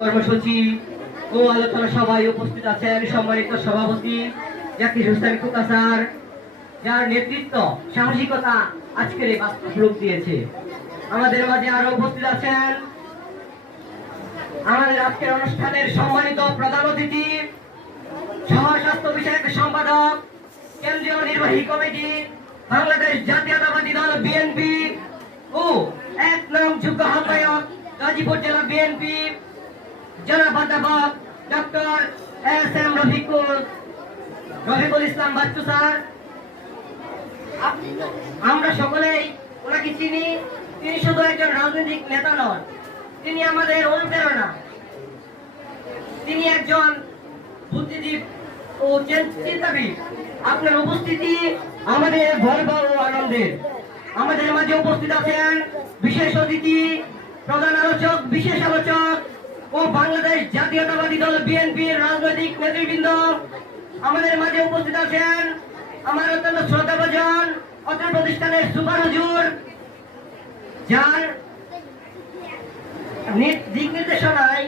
কর্মসূচি ও আলোচনা সভায় উপস্থিত আছেন সম্মানিত সভাপতি জাকির হোসেন খোকা স্যার, যার নেতৃত্ব সাহসিকতা আজকের এই বাস্তব রূপ দিয়েছে। আমাদের মাঝে আরো উপস্থিত আছেন আমাদের আজকের অনুষ্ঠানের সম্মানিত প্রধান অতিথি, সহ স্বাস্থ্য বিষয়ক সম্পাদক, কেন্দ্রীয় নির্বাহী কমিটি, বাংলাদেশ জাতীয়তাবাদী দল বিএনপি ও ১ নং যুগ্ম আহ্বায়ক গাজীপুর জেলা বিএনপি জনাব অধ্যাপক doctor SM. Rafiqul Islam Bachchu sir. আমরা সকলেই ওনাকে চিনি। তিনি শুধু একজন রাজনৈতিক নেতা নন, তিনি আমাদের অনুপ্রেরণা। তিনি একজন বুদ্ধিজীব ও চিন্তাবিদ। আপনার উপস্থিতি আমাদের গর্ব ও আনন্দের। আমাদের মাঝে উপস্থিত আছেন বিশেষ অতিথি, প্রধান আলোচক, বিশেষ আলোচক ও বাংলাদেশ জাতীয়তাবাদী দল বিএনপির রাজনৈতিক নেতৃবৃন্দ। আমাদের মাঝে উপস্থিত আছেন আমার অত্যন্ত শ্রদ্ধাভাজন অত্র প্রতিষ্ঠানের সুপার হুজুর, যার দিক নির্দেশনায়